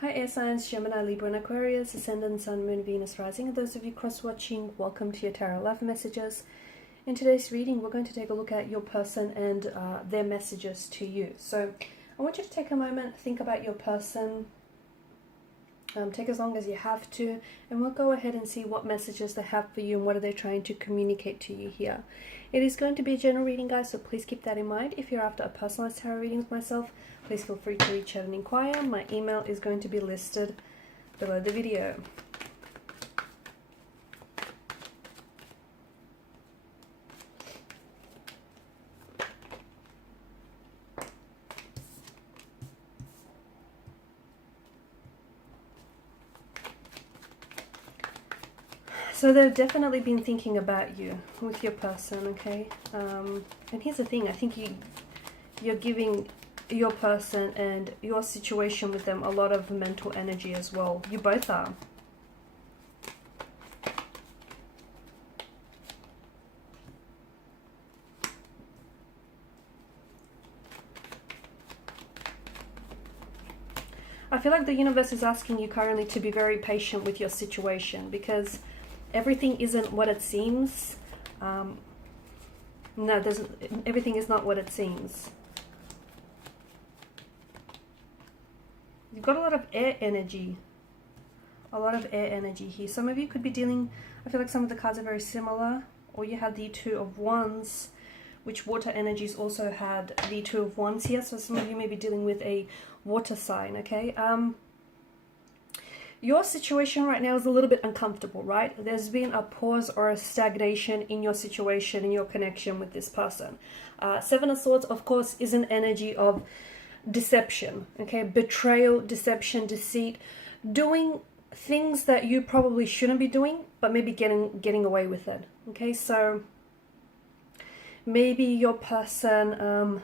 Hi air signs, Gemini, Libra and Aquarius, Ascendant, Sun, Moon, Venus, Rising. And those of you cross-watching, welcome to your Tarot Love Messages. In today's reading, we're going to take a look at your person and their messages to you. So I want you to take a moment, think about your person, take as long as you have to, and we'll go ahead and see what messages they have for you and what are they trying to communicate to you here. It is going to be a general reading, guys, so please keep that in mind. If you're after a personalized tarot reading with myself, please feel free to reach out and inquire. My email is going to be listed below the video. So they've definitely been thinking about you with your person, okay? And here's the thing, I think you're giving your person and your situation with them a lot of mental energy as well. You both are. I feel like the universe is asking you currently to be very patient with your situation because everything isn't what it seems. No, everything is not what it seems. You've got a lot of air energy. A lot of air energy here. Some of you could be dealing, I feel like some of the cards are very similar. Or you had the Two of Wands, which water energies also had the Two of Wands here. So some of you may be dealing with a water sign, okay? Your situation right now is a little bit uncomfortable, right? There's been a pause or a stagnation in your situation, in your connection with this person. Seven of Swords, of course, is an energy of deception, okay? Betrayal, deception, deceit, doing things that you probably shouldn't be doing, but maybe getting away with it, okay? So maybe your person,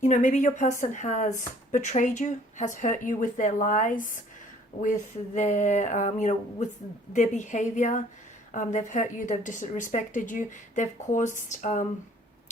maybe your person has betrayed you, has hurt you with their lies, with their, with their behavior. They've hurt you, they've disrespected you, they've caused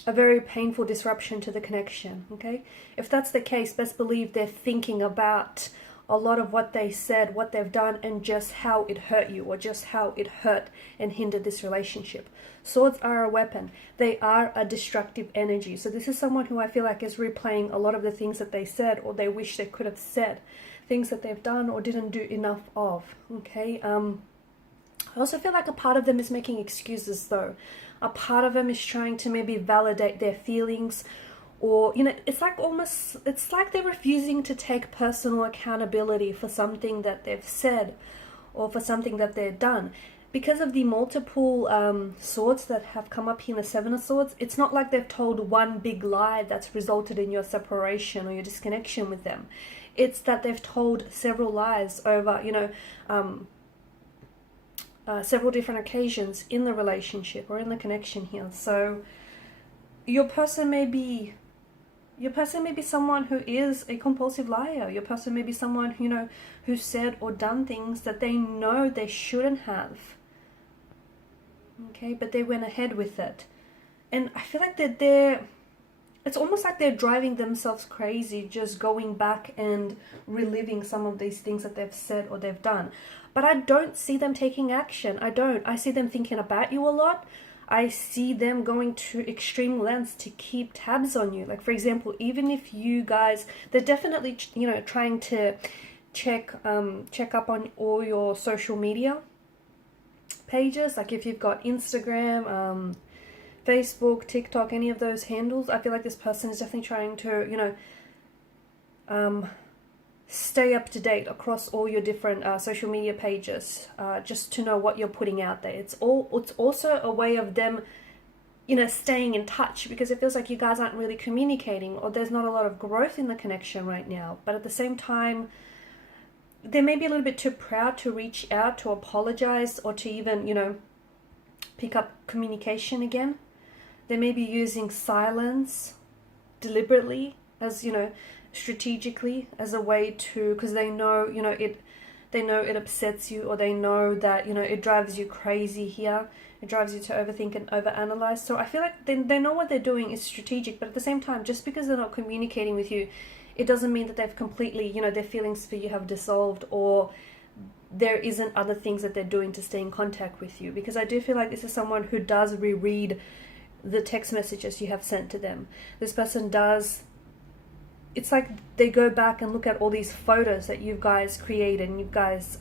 a very painful disruption to the connection, okay? If that's the case, best believe they're thinking about a lot of what they said, what they've done, and just how it hurt you, or just how it hurt and hindered this relationship. Swords are a weapon. They are a destructive energy. So this is someone who I feel like is replaying a lot of the things that they said, or they wish they could have said, things that they've done or didn't do enough of, okay? I also feel like a part of them is making excuses though. A part of them is trying to maybe validate their feelings, or, it's like they're refusing to take personal accountability for something that they've said or for something that they've done. Because of the multiple swords that have come up here in the Seven of Swords, it's not like they've told one big lie that's resulted in your separation or your disconnection with them. It's that they've told several lies over, several different occasions in the relationship or in the connection here. So your person may be someone who is a compulsive liar. Your person may be someone, who said or done things that they know they shouldn't have. Okay, but they went ahead with it. And I feel like it's almost like they're driving themselves crazy, just going back and reliving some of these things that they've said or they've done. But I don't see them taking action. I see them thinking about you a lot. I see them going to extreme lengths to keep tabs on you. Like, for example, even if you guys, they're definitely, trying to check up on all your social media pages. Like if you've got Instagram, Facebook, TikTok, any of those handles, I feel like this person is definitely trying to, stay up to date across all your different social media pages, just to know what you're putting out there. It's also a way of them, staying in touch, because it feels like you guys aren't really communicating, or there's not a lot of growth in the connection right now. But at the same time, they may be a little bit too proud to reach out, to apologize, or to even, pick up communication again. They may be using silence deliberately, as, strategically, as a way to, because they know, it upsets you, or they know that, it drives you crazy here. It drives you to overthink and overanalyze. So I feel like they know what they're doing is strategic, but at the same time, just because they're not communicating with you, it doesn't mean that they've completely, you know, their feelings for you have dissolved, or there isn't other things that they're doing to stay in contact with you. Because I do feel like this is someone who does reread the text messages you have sent to them. This person does, it's like they go back and look at all these photos that you guys created, and you guys,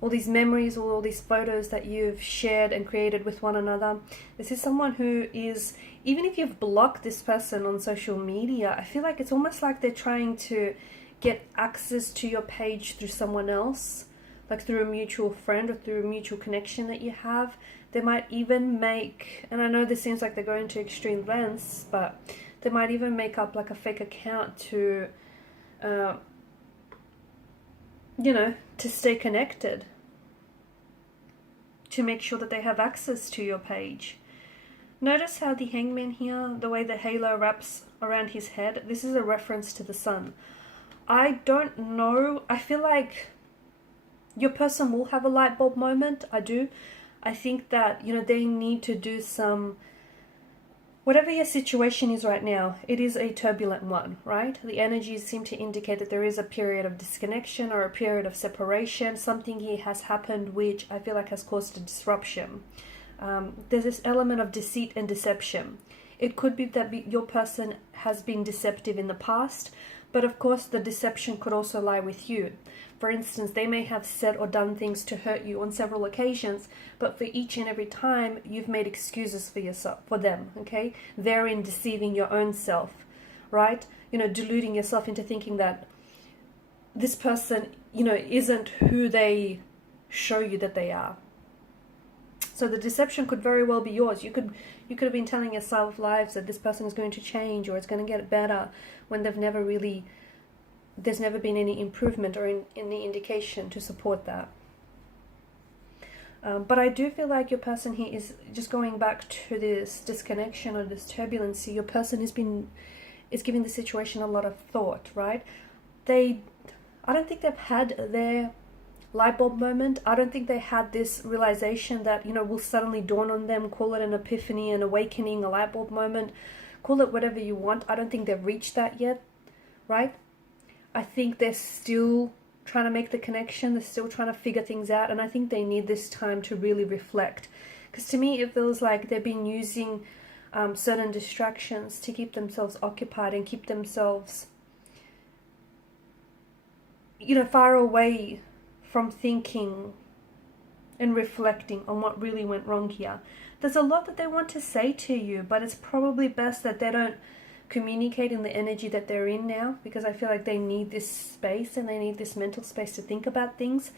all these memories, all these photos that you've shared and created with one another. This is someone who is, even if you've blocked this person on social media, I feel like it's almost like they're trying to get access to your page through someone else, like through a mutual friend or through a mutual connection that you have. They might even make, and I know this seems like they're going to extreme lengths, but they might even make up like a fake account to, you know, to stay connected, to make sure that they have access to your page. Notice how the hangman here, the way the halo wraps around his head, this is a reference to the sun. I don't know, I feel like your person will have a light bulb moment. I do. I think that, you know, they need to do some, whatever your situation is right now, it is a turbulent one, right? The energies seem to indicate that there is a period of disconnection or a period of separation. Something here has happened which I feel like has caused a disruption. There's this element of deceit and deception. It could be that your person has been deceptive in the past, but of course the deception could also lie with you. For instance, they may have said or done things to hurt you on several occasions, but for each and every time you've made excuses for yourself, for them, okay? Therein deceiving your own self, right? You know, deluding yourself into thinking that this person, you know, isn't who they show you that they are. So the deception could very well be yours. You could have been telling yourself lies that this person is going to change or it's going to get better, when they've never really, there's never been any improvement or any indication to support that. But I do feel like your person here is just going back to this disconnection or this turbulency. Your person is giving the situation a lot of thought, right? I don't think they've had their light bulb moment. I don't think they had this realization that, you know, will suddenly dawn on them. Call it an epiphany, an awakening, a light bulb moment. Call it whatever you want. I don't think they've reached that yet, right? I think they're still trying to make the connection. They're still trying to figure things out. And I think they need this time to really reflect. Because to me, it feels like they've been using certain distractions to keep themselves occupied and keep themselves, you know, far away from thinking and reflecting on what really went wrong here. There's a lot that they want to say to you, but it's probably best that they don't communicate in the energy that they're in now, because I feel like they need this space and they need this mental space to think about things.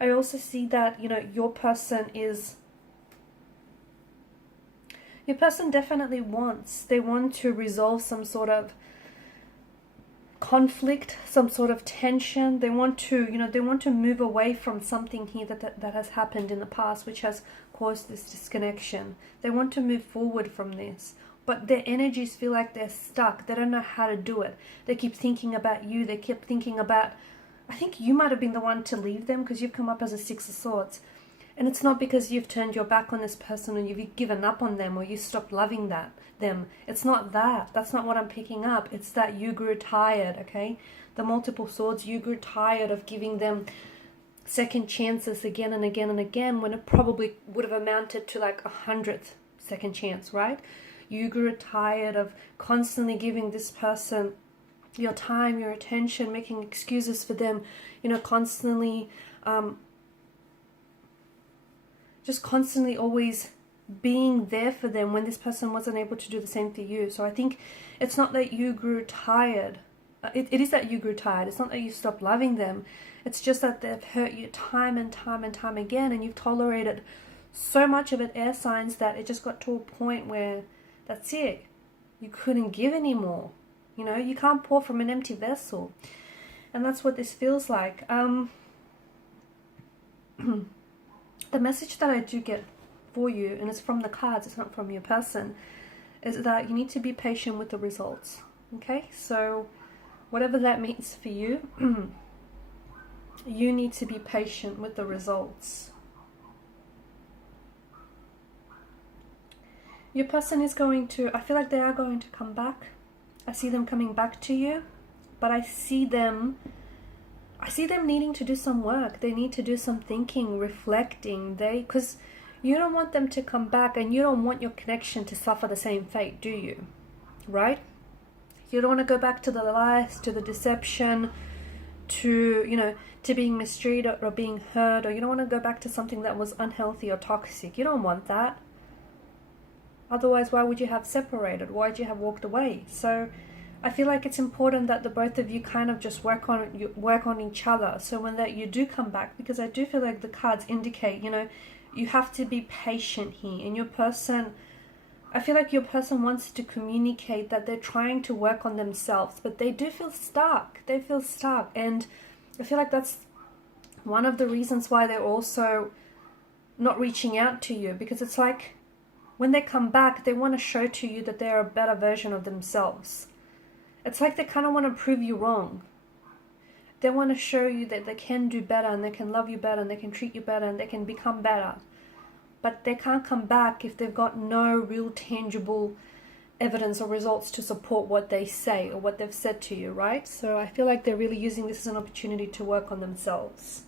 I also see that, you know, your person definitely they want to resolve some sort of conflict, some sort of tension. They want to, you know, they want to move away from something here that has happened in the past, which has caused this disconnection. They want to move forward from this, but their energies feel like they're stuck. They don't know how to do it. They keep thinking about you. They keep thinking about, I think you might have been the one to leave them, because you've come up as a Six of Swords. And it's not because you've turned your back on this person or you've given up on them or you stopped loving them. It's not that. That's not what I'm picking up. It's that you grew tired, okay? The multiple swords, you grew tired of giving them second chances again and again and again, when it probably would have amounted to like 100th second chance, right? You grew tired of constantly giving this person your time, your attention, making excuses for them, you know, constantly just constantly always being there for them when this person wasn't able to do the same for you. So I think it's not that you grew tired. It is that you grew tired. It's not that you stopped loving them. It's just that they've hurt you time and time and time again, and you've tolerated so much of it, air signs, that it just got to a point where that's it. You couldn't give anymore. You know, you can't pour from an empty vessel. And that's what this feels like. The message that I do get for you, and it's from the cards, it's not from your person, is that you need to be patient with the results. Okay? So whatever that means for you, you need to be patient with the results. Your person is going to, I feel like they are going to come back. I see them coming back to you. but I see them needing to do some work. They need to do some thinking, reflecting. Because you don't want them to come back, and you don't want your connection to suffer the same fate, do you? Right? You don't want to go back to the lies, to the deception, to, to being mistreated or being hurt, or you don't want to go back to something that was unhealthy or toxic. You don't want that. Otherwise, why would you have separated? Why would you have walked away? So I feel like it's important that the both of you kind of just work on each other. So when that you do come back, because I do feel like the cards indicate, you have to be patient here. And I feel like your person wants to communicate that they're trying to work on themselves, but they do feel stuck. They feel stuck. And I feel like that's one of the reasons why they're also not reaching out to you, because it's like when they come back, they want to show to you that they're a better version of themselves. It's like they kind of want to prove you wrong. They want to show you that they can do better, and they can love you better, and they can treat you better, and they can become better. But they can't come back if they've got no real tangible evidence or results to support what they say or what they've said to you, right? So I feel like they're really using this as an opportunity to work on themselves.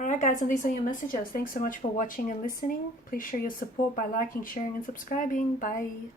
Alright guys, and these are your messages. Thanks so much for watching and listening. Please show your support by liking, sharing, and subscribing. Bye.